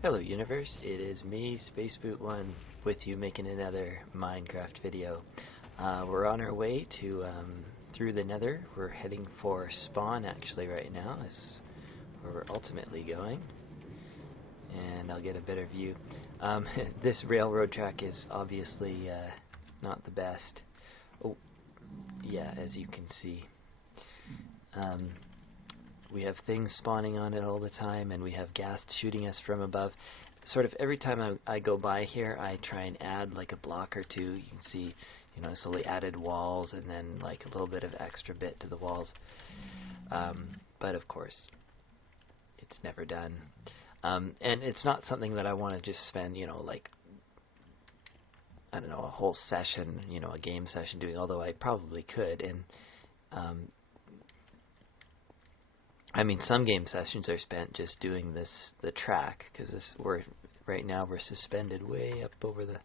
Hello universe, it is me, Spaceboot1, with you making another Minecraft video. We're on our way to through the nether. We're heading for spawn actually right now. Is where we're ultimately going. And I'll get a better view. This railroad track is obviously not the best. Oh, yeah, as you can see. We have things spawning on it all the time, and we have gas shooting us from above. Sort of every time I go by here, I try and add like a block or two. You can see, you know, slowly added walls, and then like a little bit of extra bit to the walls. But of course, it's never done. And it's not something that I want to just spend, you know, like, I don't know, a whole session, you know, a game session doing, although I probably could. And I mean, some game sessions are spent just doing the track, because right now we're suspended way up over the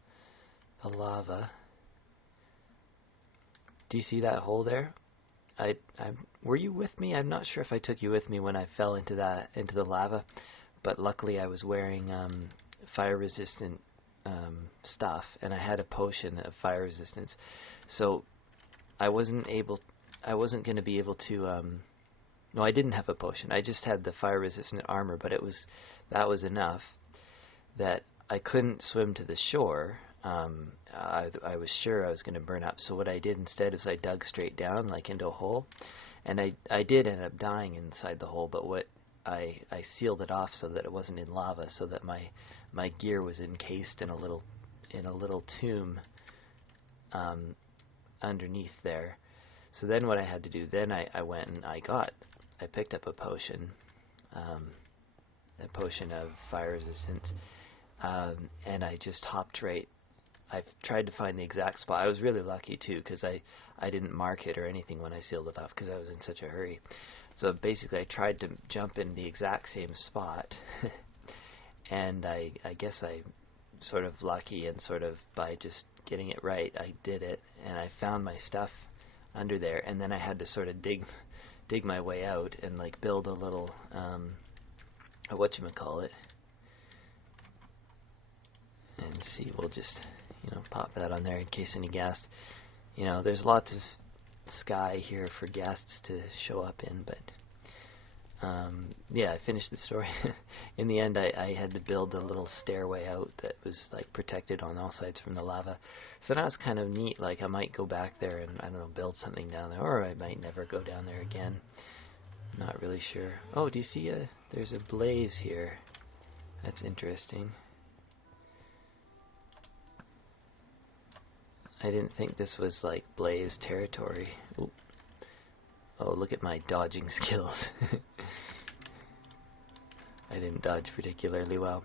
lava. Do you see that hole there? Were you with me? I'm not sure if I took you with me when I fell into the lava, but luckily I was wearing fire resistant stuff, and I had a potion of fire resistance, so I wasn't going to be able to. No, I didn't have a potion. I just had the fire-resistant armor, but that was enough that I couldn't swim to the shore. I was sure I was going to burn up, so what I did instead is I dug straight down, like into a hole, and I did end up dying inside the hole, but I sealed it off so that it wasn't in lava, so that my gear was encased in a little tomb underneath there. So then what I had to do, then I went and I picked up a potion of fire resistance, and I just hopped right. I tried to find the exact spot. I was really lucky too, because I didn't mark it or anything when I sealed it off, because I was in such a hurry. So basically I tried to jump in the exact same spot, and I guess I sort of lucky, and sort of by just getting it right, I did it, and I found my stuff under there, and then I had to sort of dig my way out and like build a little whatchamacallit, and see, we'll just, you know, pop that on there in case any gas, you know, there's lots of sky here for guests to show up in, but yeah, I finished the story. In the end, I had to build a little stairway out that was like protected on all sides from the lava. So now it's kind of neat. Like, I might go back there and, I don't know, build something down there, or I might never go down there again. Not really sure. Oh, do you see there's a blaze here? That's interesting. I didn't think this was like blaze territory. Ooh. Oh, look at my dodging skills. I didn't dodge particularly well.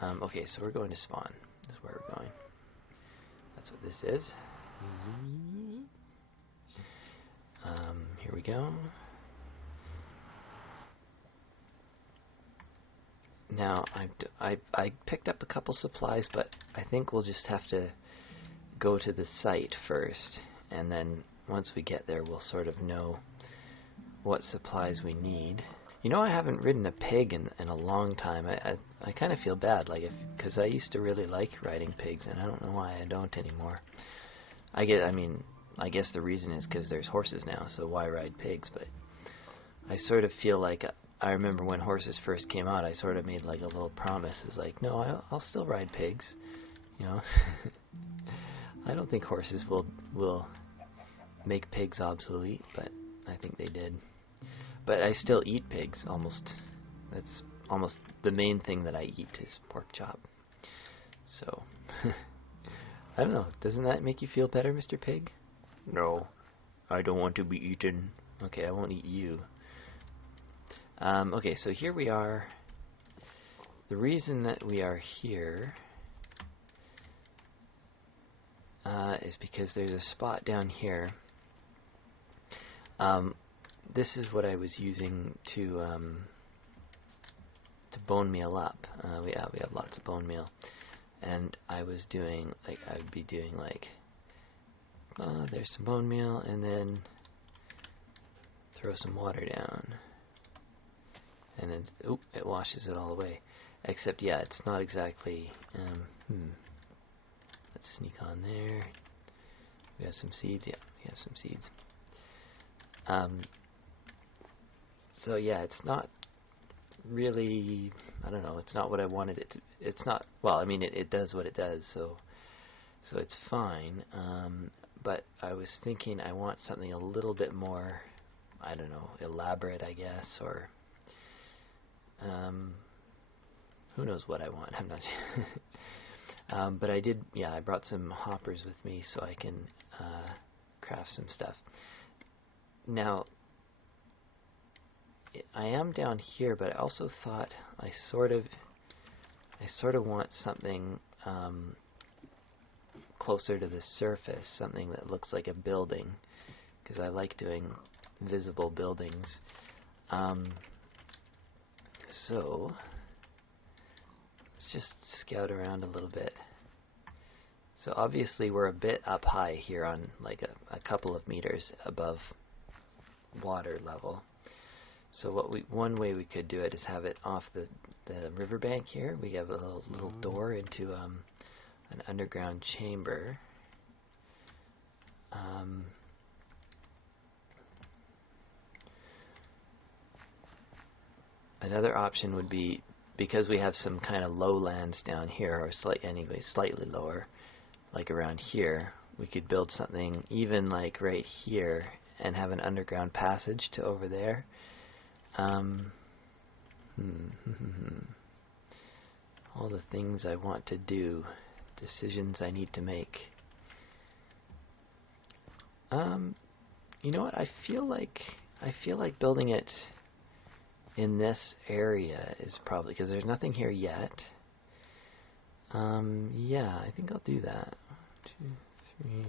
Okay, so we're going to spawn. This is where we're going. That's what this is. Here we go. Now, I picked up a couple supplies, but I think we'll just have to go to the site first, and then once we get there, we'll sort of know what supplies we need. You know, I haven't ridden a pig in a long time. I kind of feel bad, like, because I used to really like riding pigs, and I don't know why I don't anymore. I guess the reason is because there's horses now, so why ride pigs? But I sort of feel like, I remember when horses first came out, I sort of made like a little promise. It's like, no, I'll still ride pigs, you know. I don't think horses will make pigs obsolete, but I think they did. But I still eat pigs, almost. That's almost the main thing that I eat is pork chop. So, I don't know, doesn't that make you feel better, Mr. Pig? No, I don't want to be eaten. Okay, I won't eat you. Okay, so here we are. The reason that we are here is because there's a spot down here. This is what I was using to bone meal up. We have lots of bone meal, and I was doing like I'd be doing like there's some bone meal, and then throw some water down, and then oop, it washes it all away. Except, yeah, it's not exactly. Let's sneak on there. We have some seeds. Yeah, we have some seeds. So yeah, it's not really. I don't know. It's not what I wanted it to. It's not. Well, I mean, it does what it does. So it's fine. But I was thinking I want something a little bit more. I don't know, elaborate, I guess, or who knows what I want. I'm not sure. But I did, yeah, I brought some hoppers with me so I can craft some stuff. Now, I am down here, but I also thought I sort of want something closer to the surface, something that looks like a building, because I like doing visible buildings. So let's just scout around a little bit. So obviously we're a bit up high here, on like a couple of meters above water level. So one way we could do it is have it off the riverbank here. We have a little door into an underground chamber. Another option would be, because we have some kind of lowlands down here, or slightly lower, like around here, we could build something even like right here and have an underground passage to over there. All the things I want to do, decisions I need to make. You know what? I feel like building it in this area is probably, because there's nothing here yet. Yeah, I think I'll do that. 2, 3,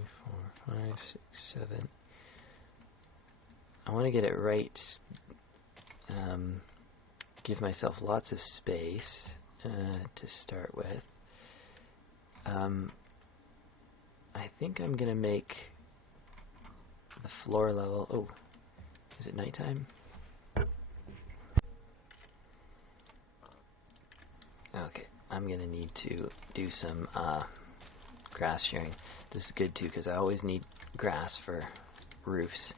4, 5, 6, 7. I want to get it right. Give myself lots of space to start with. I think I'm gonna make the floor level. Oh, is it nighttime? Okay, I'm gonna need to do some grass shearing. This is good too, because I always need grass for roofs.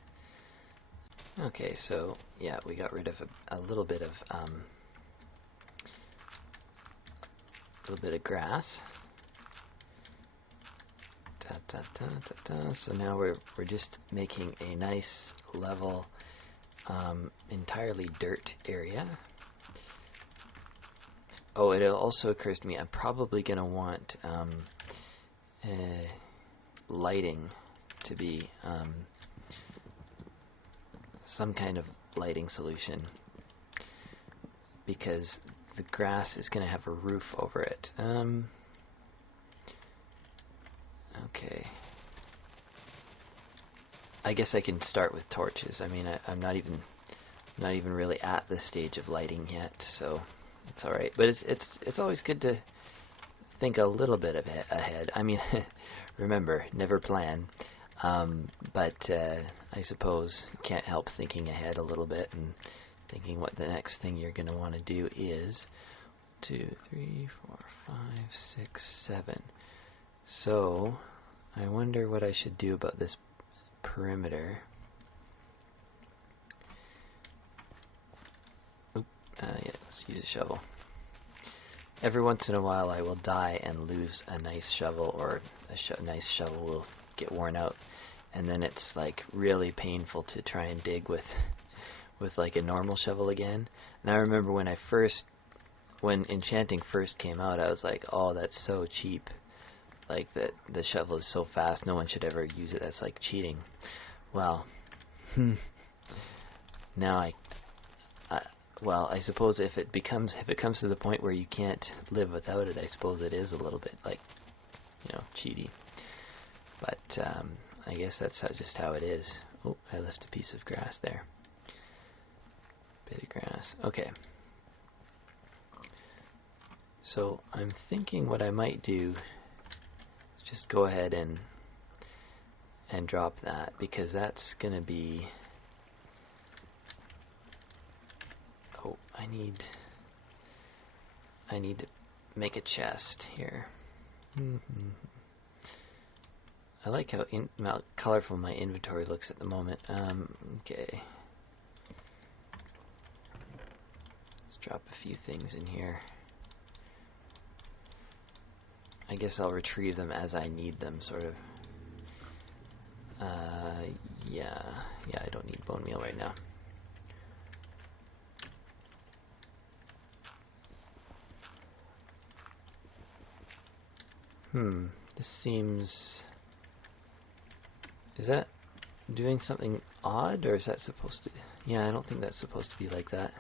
Okay, so yeah, we got rid of a little bit of grass. So now we're just making a nice level, entirely dirt area. Oh, it also occurs to me I'm probably gonna want lighting to be some kind of lighting solution, because the grass is going to have a roof over it. Okay. I guess I can start with torches. I mean, I'm not even really at the stage of lighting yet, so it's all right. But it's always good to think a little bit ahead. I mean, remember, never plan. But I suppose you can't help thinking ahead a little bit and thinking what the next thing you're going to want to do is. 2, 3, 4, 5, 6, 7. So I wonder what I should do about this perimeter. Oop, yeah, let's use a shovel. Every once in a while I will die and lose a nice shovel, or a nice shovel will get worn out, and then it's like really painful to try and dig with like a normal shovel again. And I remember when enchanting first came out, I was like, oh, that's so cheap, like that the shovel is so fast, no one should ever use it, that's like cheating. Well, now well, I suppose if it comes to the point where you can't live without it, I suppose it is a little bit like, cheaty. But I guess that's just how it is. Oh, I left a piece of grass there. Bit of grass. Okay. So I'm thinking what I might do is just go ahead and drop that, because that's going to be... Oh, I I need to make a chest here. I like how colorful my inventory looks at the moment. Okay. Let's drop a few things in here. I guess I'll retrieve them as I need them, sort of. Yeah, I don't need bone meal right now. This seems... Is that doing something odd, or is that supposed to... Yeah, I don't think that's supposed to be like that.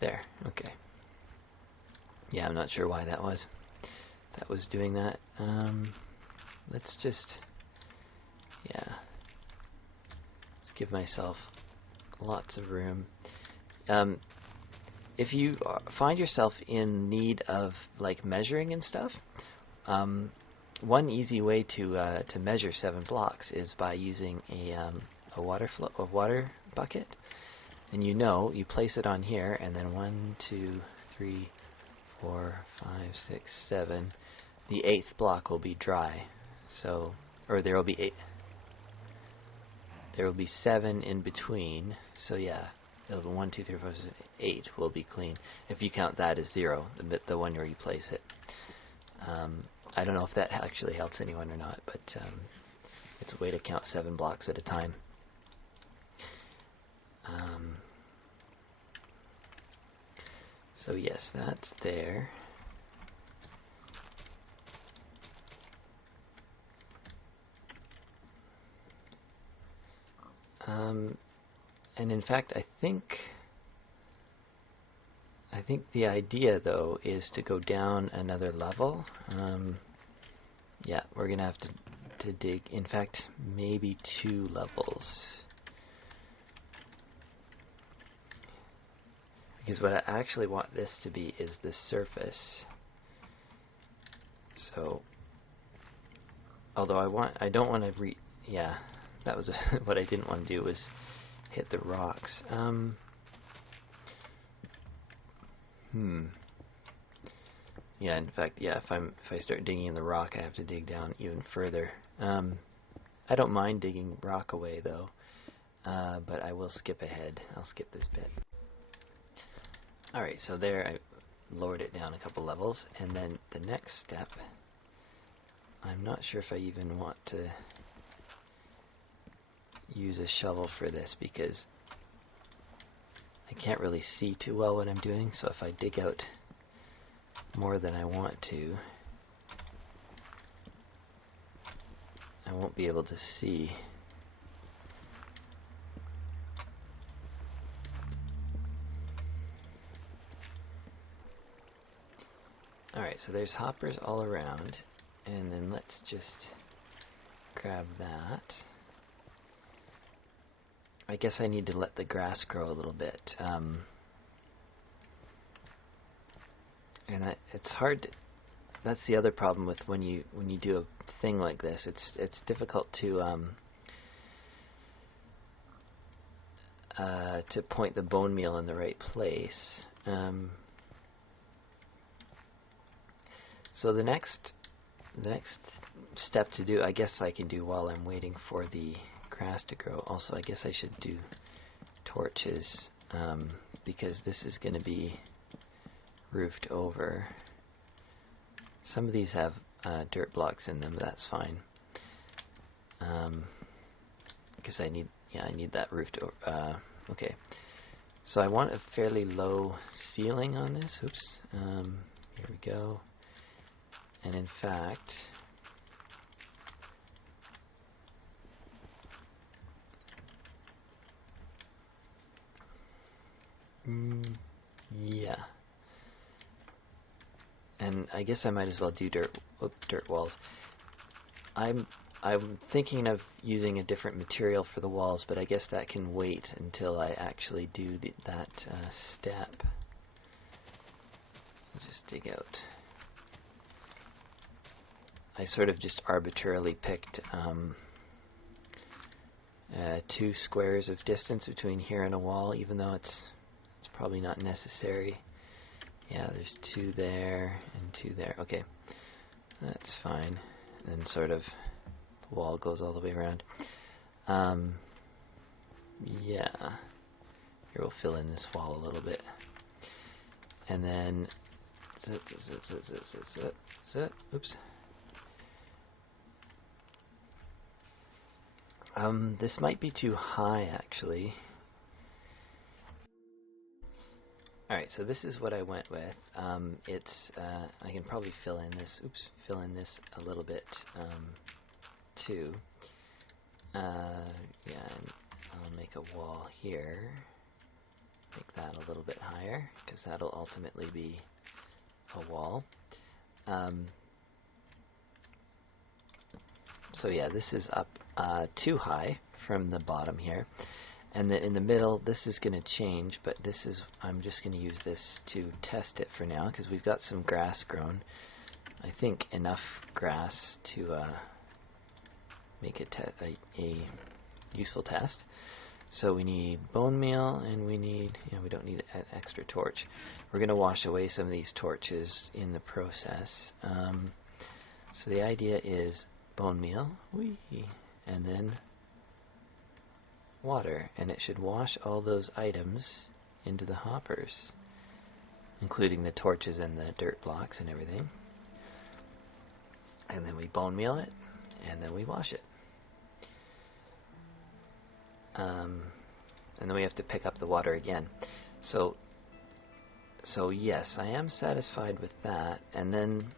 There, okay. Yeah, I'm not sure why that was. That was doing that. Let's just... Yeah. Let's give myself lots of room. If you find yourself in need of like measuring and stuff, one easy way to measure 7 blocks is by using a water bucket, and you place it on here, and then 1, 2, 3, 4, 5, 6, 7. The 8th block will be dry, so there will be 7 in between. So yeah. 1, 2, 3, 4, 5, 6, 8 will be clean. If you count that as 0, the one where you place it. I don't know if that actually helps anyone or not, but it's a way to count 7 blocks at a time. So yes, that's there. And in fact, I think the idea, though, is to go down another level. Yeah, we're gonna have to dig. In fact, maybe 2 levels, because what I actually want this to be is the surface. So, although I don't want to yeah, that was what I didn't want to do, was hit the rocks. Yeah, in fact, yeah, if I start digging in the rock, I have to dig down even further. I don't mind digging rock away, though, but I will skip ahead. I'll skip this bit. Alright, so there I lowered it down a couple levels, and then the next step, I'm not sure if I even want to use a shovel for this, because I can't really see too well what I'm doing, so if I dig out more than I want to, I won't be able to see. Alright, so there's hoppers all around, and then let's just grab that. I guess I need to let the grass grow a little bit. And it's hard. That's the other problem with when you do a thing like this. It's difficult to point the bone meal in the right place. So the next step to do, I guess I can do while I'm waiting for the grass to grow. Also, I guess I should do torches, because this is going to be roofed over. Some of these have dirt blocks in them, but that's fine. Because I need that roofed over. Okay, so I want a fairly low ceiling on this. Oops. Here we go. And in fact, yeah. And I guess I might as well do dirt walls. I'm thinking of using a different material for the walls, but I guess that can wait until I actually do that step. Just dig out. I sort of just arbitrarily picked 2 squares of distance between here and a wall, even though it's probably not necessary. Yeah, there's 2 there and 2 there. Okay, that's fine. And sort of the wall goes all the way around. Yeah, here we'll fill in this wall a little bit. And then, oops. This might be too high, actually. Alright, so this is what I went with. I can probably fill in this a little bit, too. Yeah, and I'll make a wall here. Make that a little bit higher, because that'll ultimately be a wall. So yeah, this is up too high from the bottom here. And then in the middle, this is going to change, but I'm just going to use this to test it for now, because we've got some grass grown. I think enough grass to make it a useful test. So we need bone meal, and we don't need an extra torch. We're going to wash away some of these torches in the process. So the idea is bone meal, and then water, and it should wash all those items into the hoppers, including the torches and the dirt blocks and everything. And then we bone meal it, and then we wash it. And then we have to pick up the water again. So yes, I am satisfied with that. And then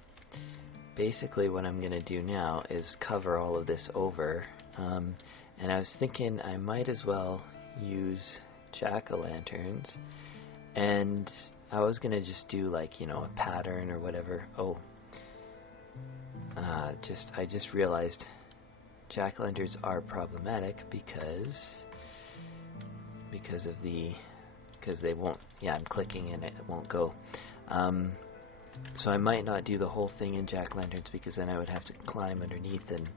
basically what I'm going to do now is cover all of this over. And I was thinking I might as well use jack-o'-lanterns, and I was going to just do like, a pattern or whatever. I just realized jack-o'-lanterns are problematic because they won't, I'm clicking and it won't go. So I might not do the whole thing in jack-o'-lanterns, because then I would have to climb underneath and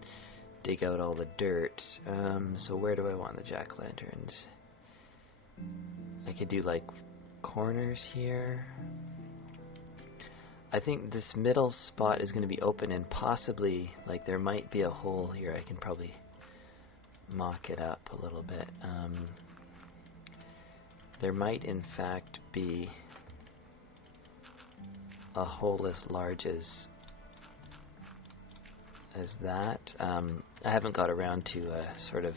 dig out all the dirt. So where do I want the jack-o'-lanterns? I could do like corners here. I think this middle spot is going to be open, and possibly like there might be a hole here. I can probably mock it up a little bit. There might in fact be a hole as large as that. I haven't got around to sort of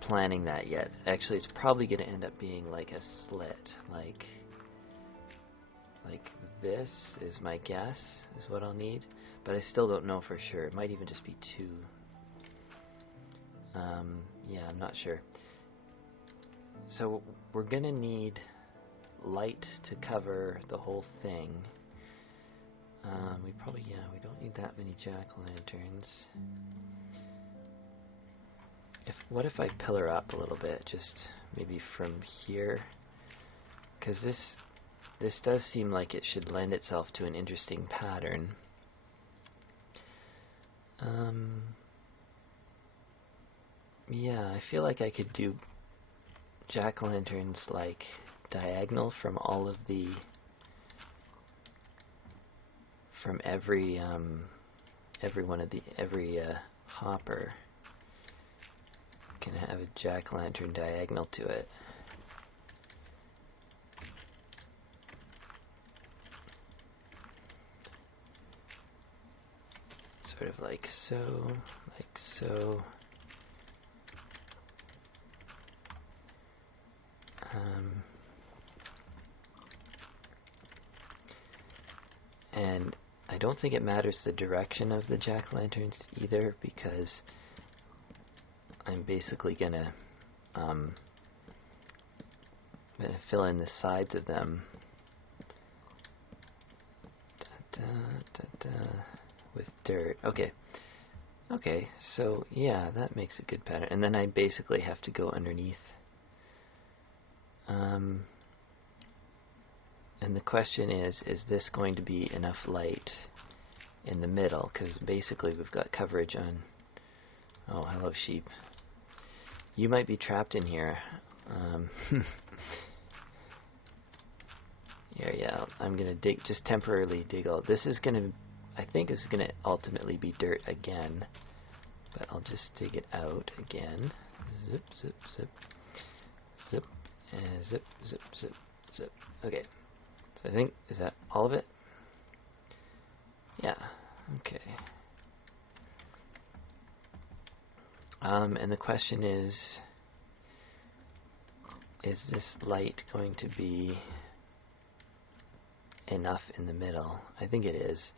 planning that yet. Actually, it's probably going to end up being like a slit, like this is my guess, is what I'll need, but I still don't know for sure. It might even just be 2. Yeah, I'm not sure. So we're going to need light to cover the whole thing. We don't need that many jack-o'-lanterns. What if I pillar up a little bit, just maybe from here? Because this does seem like it should lend itself to an interesting pattern. Yeah, I feel like I could do jack-o'-lanterns like diagonal from all of the every hopper can have a jack-o'-lantern diagonal to it. Sort of like so, like so. And I don't think it matters the direction of the jack-o'-lanterns either, because I'm basically gonna fill in the sides of them with dirt. Okay, so yeah, that makes a good pattern. And then I basically have to go underneath. And the question is this going to be enough light in the middle? Because basically we've got coverage on... Oh, hello sheep. You might be trapped in here. Here, yeah, I'm gonna just temporarily dig all. This is gonna, I think this is gonna ultimately be dirt again, but I'll just dig it out again. Zip, zip, zip, zip, and zip, zip, zip, zip. Okay, so I think, is that all of it? Yeah, okay. And the question is this light going to be enough in the middle? I think it is.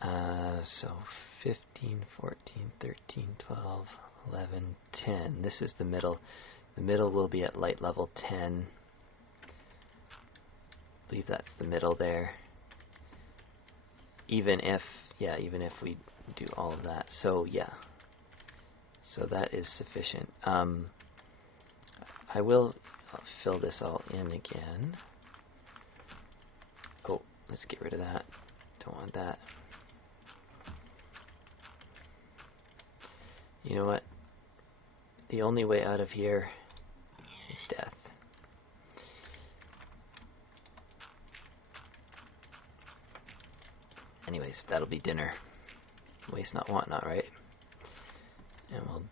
So 15, 14, 13, 12, 11, 10. This is the middle. The middle will be at light level 10. I believe that's the middle there. Even if we do all of that. So yeah. So that is sufficient. I will fill this all in again. Oh, let's get rid of that. Don't want that. You know what? The only way out of here is death. Anyways, that'll be dinner. Waste not, want not, right? And we'll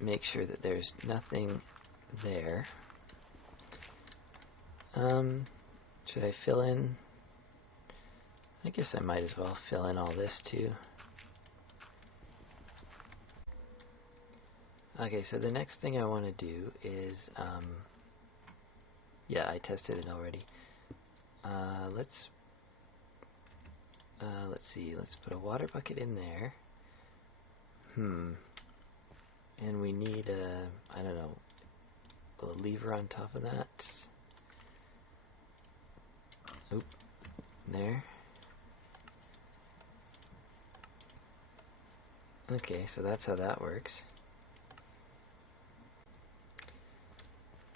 make sure that there's nothing there. Should I fill in? I guess I might as well fill in all this too. Okay, so the next thing I want to do is, yeah, I tested it already. Let's see, let's put a water bucket in there. And we need a, I don't know, a lever on top of that. Oop, there. Okay, so that's how that works.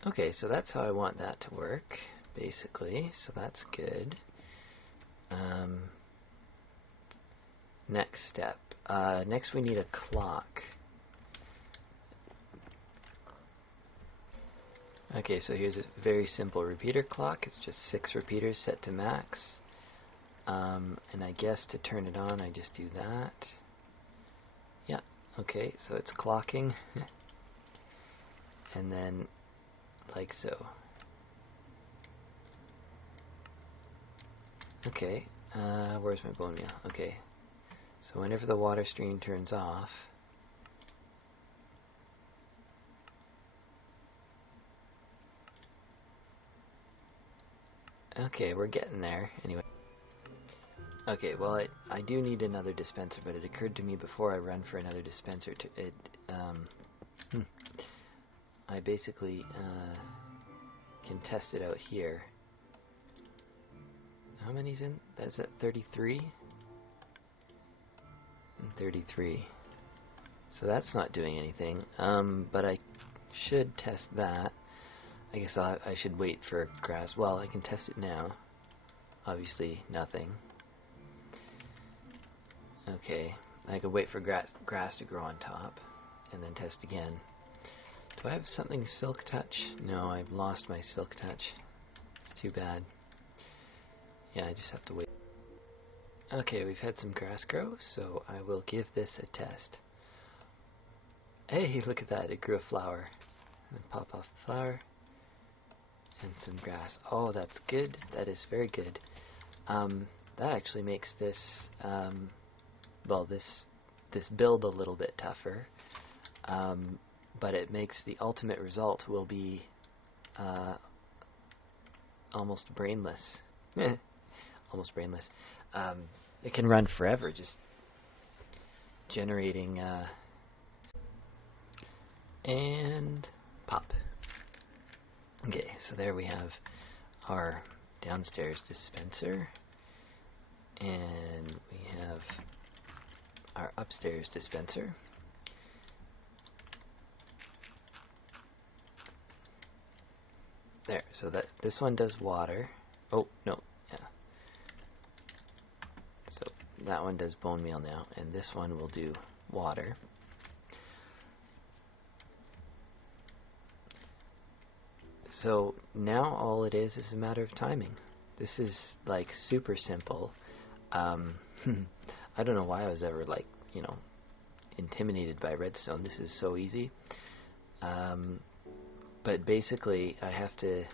Okay, so that's how I want that to work, basically, so that's good. Next step. Next we need a clock. Okay, so here's a very simple repeater clock. It's just 6 repeaters set to max. And I guess to turn it on, I just do that. Yeah, okay, so it's clocking. And then, like so. Okay, where's my bone meal? Okay, so whenever the water stream turns off, okay, we're getting there. Anyway. Okay, well, I do need another dispenser, but it occurred to me before I run for another dispenser I basically can test it out here. How many's in? That's at 33? And 33. So that's not doing anything. But I should test that. I guess I should wait for grass. Well, I can test it now. Obviously, nothing. Okay, I could wait for grass to grow on top, and then test again. Do I have something silk touch? No, I've lost my silk touch. It's too bad. Yeah, I just have to wait. Okay, we've had some grass grow, so I will give this a test. Hey, look at that, it grew a flower. And then pop off the flower. And some grass. Oh, that's good. That is very good. That actually makes this, well, this build a little bit tougher. But it makes the ultimate result will be almost brainless. Almost brainless. It can run forever, just generating and pop. Okay, so there we have our downstairs dispenser, and we have our upstairs dispenser. There, so that this one does water. Oh, no, yeah. So that one does bone meal now, and this one will do water. So now all it is a matter of timing. This is like super simple. I don't know why I was ever like, intimidated by redstone. This is so easy. But basically I have to,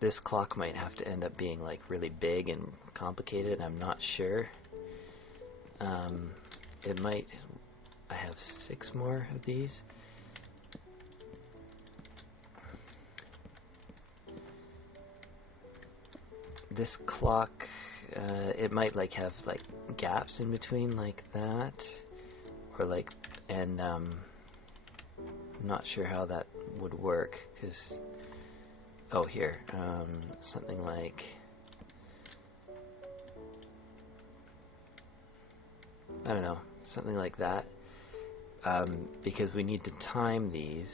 this clock might have to end up being like really big and complicated. I'm not sure. It might. I have 6 more of these. This clock, it might like have like gaps in between like that, or like, and I'm not sure how that would work, because here, something like, I don't know, something like that, because we need to time these.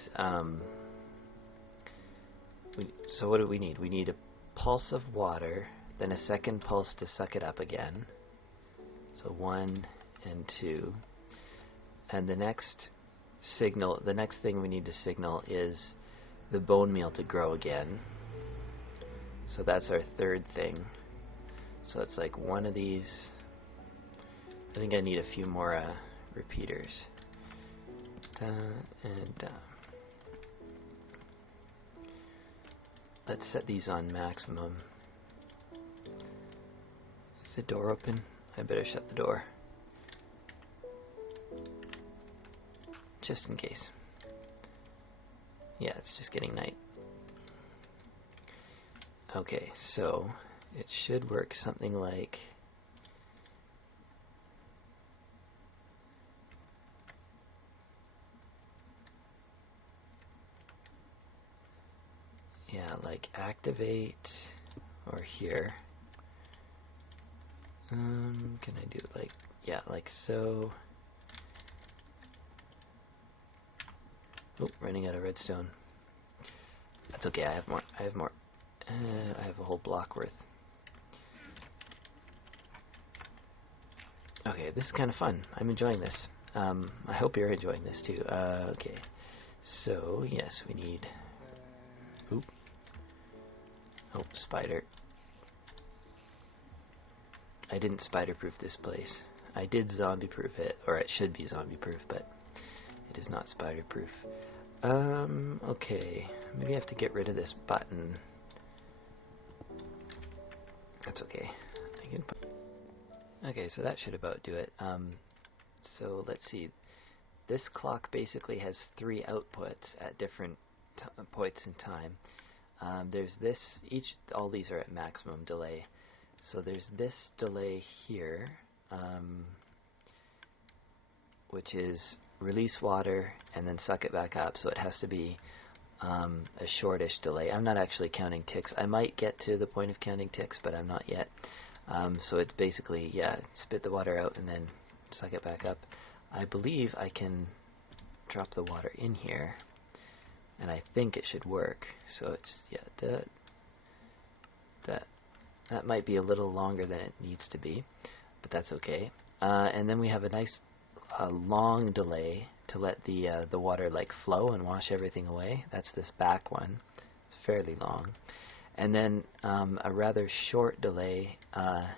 So what do we need? We need a pulse of water, then a second pulse to suck it up again. So 1 and 2. And the next signal, the next thing we need to signal is the bone meal to grow again. So that's our third thing. So it's like one of these. I think I need a few more repeaters. Let's set these on maximum. Is the door open? I better shut the door, just in case. Yeah, it's just getting night. Okay, so it should work something like, like activate, or here. Can I do it like, like so? Oh, running out of redstone. That's okay, I have more. I have more. I have a whole block worth. Okay, this is kind of fun. I'm enjoying this. I hope you're enjoying this too. Okay, so yes, we need. Oop. Oh, spider. I didn't spider-proof this place. I did zombie-proof it, or it should be zombie-proof, but it is not spider-proof. Okay, maybe I have to get rid of this button. That's okay. Okay, so that should about do it. So let's see. This clock basically has 3 outputs at different points in time. There's this, all these are at maximum delay. So there's this delay here, which is release water and then suck it back up. So it has to be a shortish delay. I'm not actually counting ticks. I might get to the point of counting ticks, but I'm not yet. So it's basically, spit the water out and then suck it back up. I believe I can drop the water in here, and I think it should work. So it's, that might be a little longer than it needs to be, but that's okay. And then we have a nice long delay to let the water like flow and wash everything away. That's this back one. It's fairly long. And then a rather short delay. Let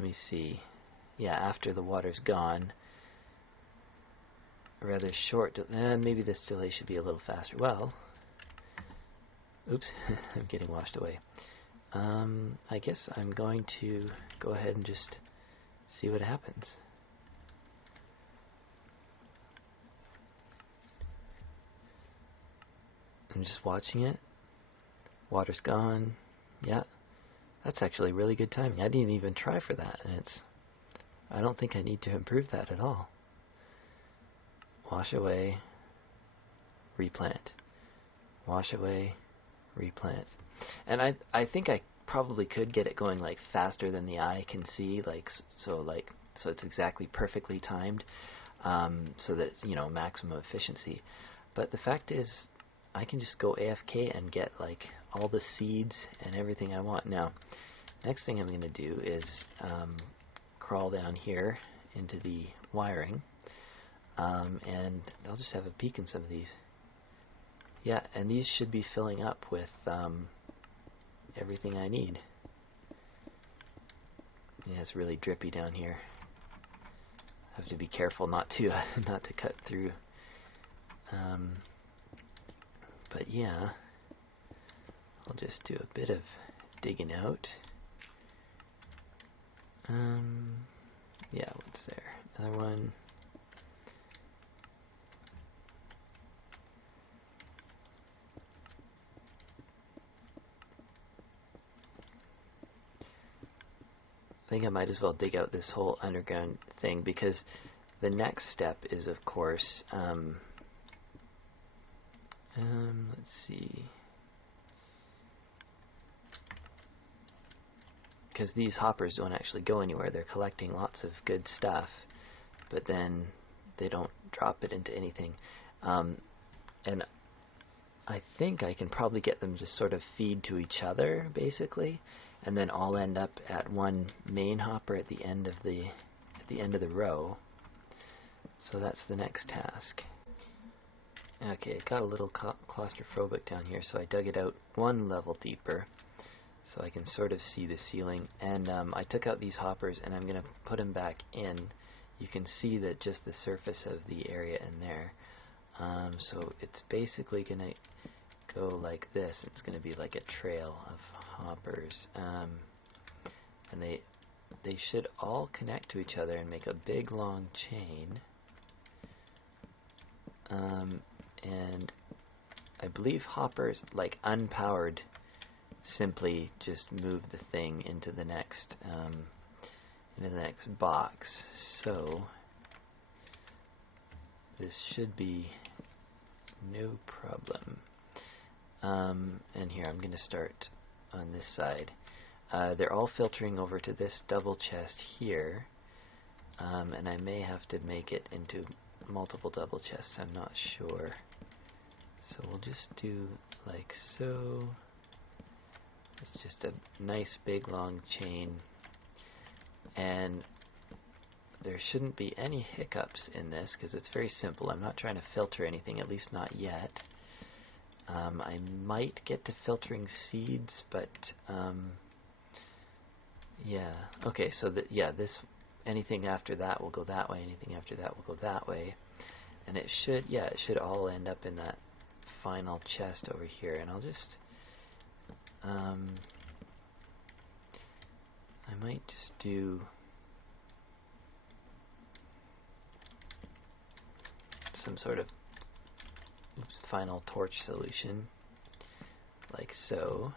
me see. After the water's gone, a rather short. Maybe this delay should be a little faster. Well, oops, I'm getting washed away. I guess I'm going to go ahead and just see what happens. I'm just watching it. Water's gone. Yeah, that's actually really good timing. I didn't even try for that, and I don't think I need to improve that at all. Wash away, replant. Wash away, replant. And I think I probably could get it going like faster than the eye can see, so it's exactly perfectly timed, so that it's, maximum efficiency. But the fact is, I can just go AFK and get like all the seeds and everything I want. Now, next thing I'm going to do is crawl down here into the wiring, and I'll just have a peek in some of these. yeah, and these should be filling up with everything I need. Yeah, it's really drippy down here. I have to be careful not to not to cut through. But yeah, I'll just do a bit of digging out. Yeah, what's there? Another one. I think I might as well dig out this whole underground thing, because the next step is, of course, let's see, because these hoppers don't actually go anywhere. They're collecting lots of good stuff, but then they don't drop it into anything. And I think I can probably get them to sort of feed to each other, basically, and then all end up at one main hopper at the end of the row. So that's the next task. Okay, it got a little claustrophobic down here, so I dug it out one level deeper so I can sort of see the ceiling. And I took out these hoppers and I'm going to put them back in. You can see that just the surface of the area in there. So it's basically going to go like this. It's going to be like a trail of hoppers. And they should all connect to each other and make a big long chain. And I believe hoppers, like unpowered, simply just move the thing into the next box. So this should be no problem. And here I'm going to start on this side. They're all filtering over to this double chest here, and I may have to make it into multiple double chests, I'm not sure. So we'll just do like so. It's just a nice big long chain, and there shouldn't be any hiccups in this because it's very simple. I'm not trying to filter anything, at least not yet. I might get to filtering seeds, but yeah. Okay, so this anything after that will go that way. Anything after that will go that way, and it should all end up in that final chest over here. And I'll just I might just do some sort of final torch solution, like so.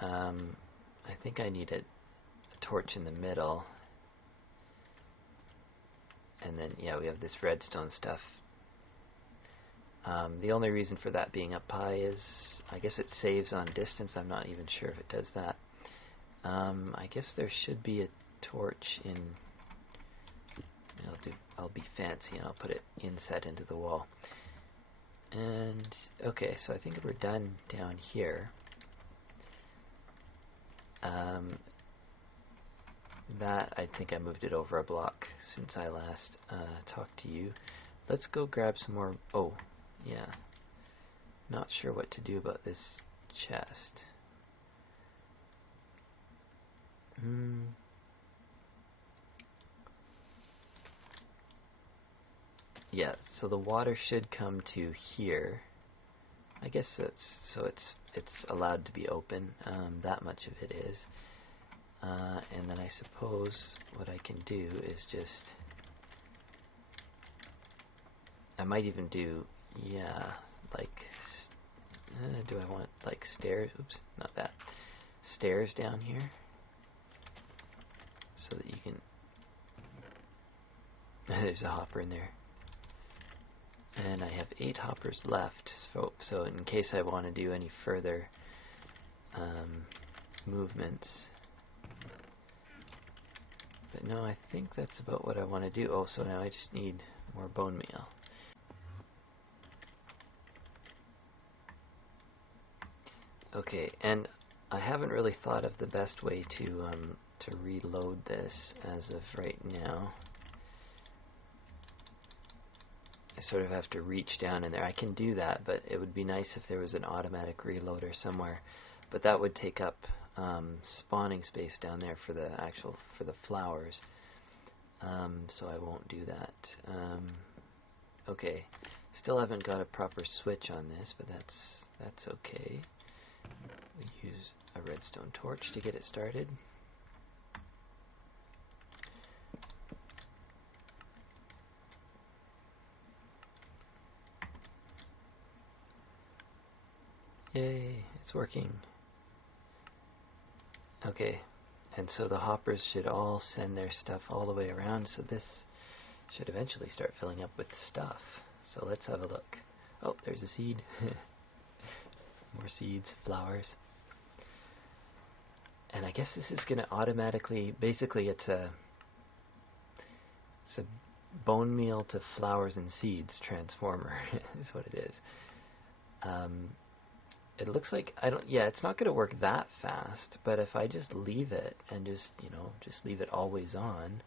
I think I need a torch in the middle, and then yeah, we have this redstone stuff. The only reason for that being up high is I guess it saves on distance. I'm not even sure if it does that. I guess there should be a torch in. I'll be fancy and I'll put it inset into the wall. And okay, so I think we're done down here. That I think I moved it over a block since I last talked to you. Let's go grab some more. Oh, yeah. Not sure what to do about this chest. Yeah, so the water should come to here. I guess it's allowed to be open. That much of it is. And then I suppose what I can do is just, I might even do, yeah, like, do I want like stairs? Oops, not that. Stairs down here, so that you can. There's a hopper in there. And I have 8 hoppers left, so in case I want to do any further movements. But no, I think that's about what I want to do. Oh, so now I just need more bone meal. Okay, and I haven't really thought of the best way to reload this as of right now. I sort of have to reach down in there. I can do that, but it would be nice if there was an automatic reloader somewhere. But that would take up spawning space down there for the flowers. So I won't do that. Okay, still haven't got a proper switch on this, but that's okay. We use a redstone torch to get it started. Yay, it's working. Okay, and so the hoppers should all send their stuff all the way around, so this should eventually start filling up with stuff. So let's have a look. Oh, there's a seed. More seeds, flowers. And I guess this is going to automatically, basically it's a bone meal to flowers and seeds transformer is what it is. It looks like it's not going to work that fast, but if I just leave it and just leave it always on,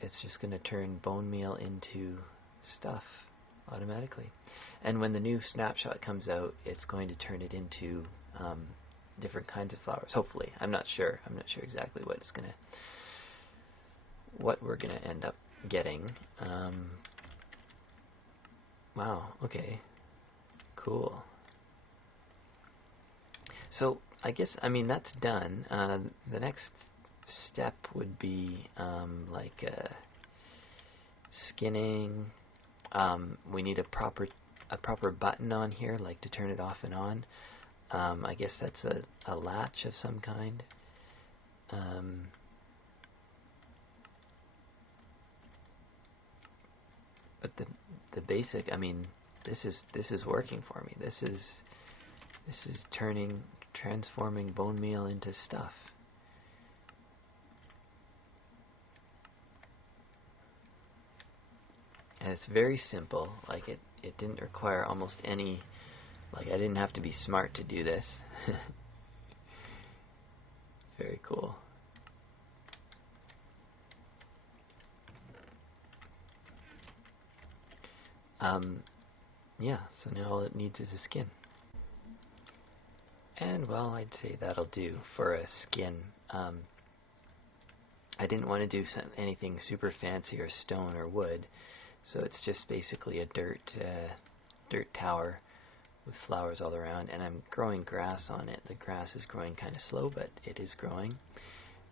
it's just going to turn bone meal into stuff automatically. And when the new snapshot comes out, it's going to turn it into different kinds of flowers. Hopefully, I'm not sure. I'm not sure exactly what we're gonna end up getting. Wow. Okay. Cool. So I guess that's done. The next step would be skinning. We need a proper button on here, like to turn it off and on. I guess that's a latch of some kind. But the basic, this is working for me. This is transforming bone meal into stuff. And it's very simple. Like it didn't require almost any. Like I didn't have to be smart to do this. Very cool. Yeah, so now all it needs is a skin. And well, I'd say that'll do for a skin. I didn't want to do anything super fancy or stone or wood, so it's just basically a dirt tower with flowers all around, and I'm growing grass on it. The grass is growing kind of slow, but it is growing,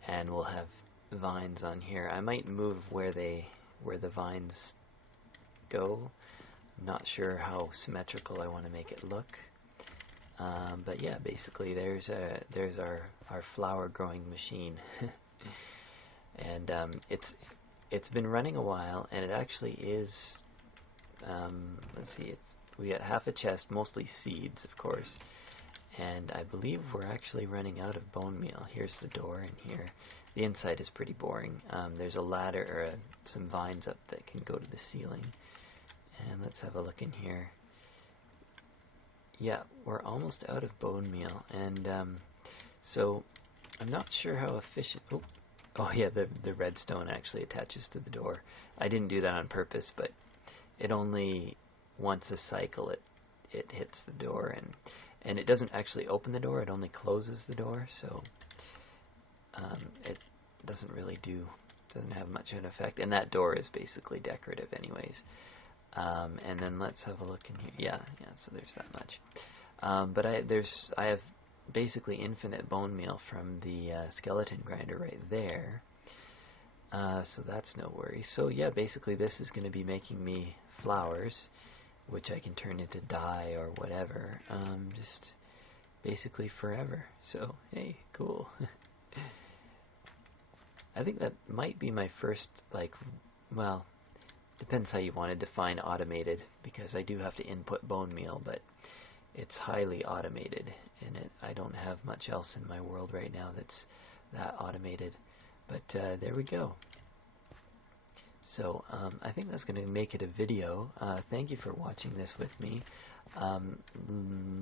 and we'll have vines on here. I might move where the vines go. I'm not sure how symmetrical I want to make it look, but yeah, basically there's our flower growing machine. And it's been running a while, and it actually is. Let's see, we got half a chest, mostly seeds, of course, and I believe we're actually running out of bone meal. Here's the door in here. The inside is pretty boring. There's a ladder or some vines up that can go to the ceiling. And let's have a look in here. Yeah, we're almost out of bone meal, and so I'm not sure how efficient. Oh yeah, the redstone actually attaches to the door. I didn't do that on purpose, but it only once a cycle it hits the door, and it doesn't actually open the door. It only closes the door, so it doesn't have much of an effect. And that door is basically decorative, anyways. And then let's have a look in here. Yeah. So there's that much. But I have basically infinite bone meal from the skeleton grinder right there. So that's no worry. So yeah, basically this is going to be making me flowers, which I can turn into dye or whatever. Just basically forever. So hey, cool. I think that might be my first, well, depends how you want to define automated, because I do have to input bone meal, but it's highly automated, and I don't have much else in my world right now that's that automated. But there we go. So I think that's going to make it a video. Thank you for watching this with me.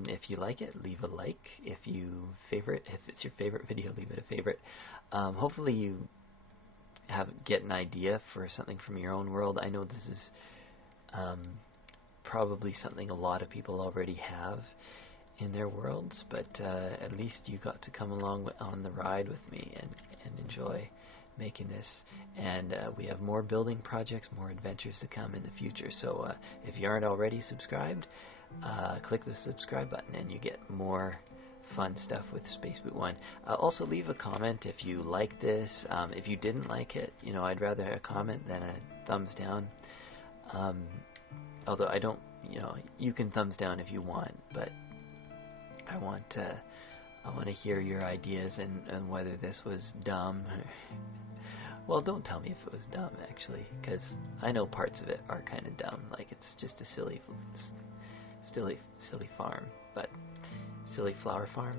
If you like it, leave a like. If it's your favorite video, leave it a favorite. Hopefully you get an idea for something from your own world. I know this is probably something a lot of people already have in their worlds, but at least you got to come along on the ride with me and enjoy making this. And we have more building projects, more adventures to come in the future. So if you aren't already subscribed, click the subscribe button and you get more fun stuff with Spaceboot1. Also leave a comment if you like this. If you didn't like it, you know, I'd rather a comment than a thumbs down. Although I don't, you know, you can thumbs down if you want, but I want to hear your ideas and whether this was dumb. Well, don't tell me if it was dumb, actually, because I know parts of it are kind of dumb. Like, it's just a silly farm, but silly flower farm.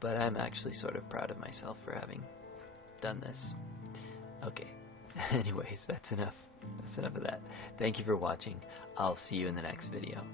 But I'm actually sort of proud of myself for having done this. Okay. Anyways, that's enough. That's enough of that. Thank you for watching. I'll see you in the next video.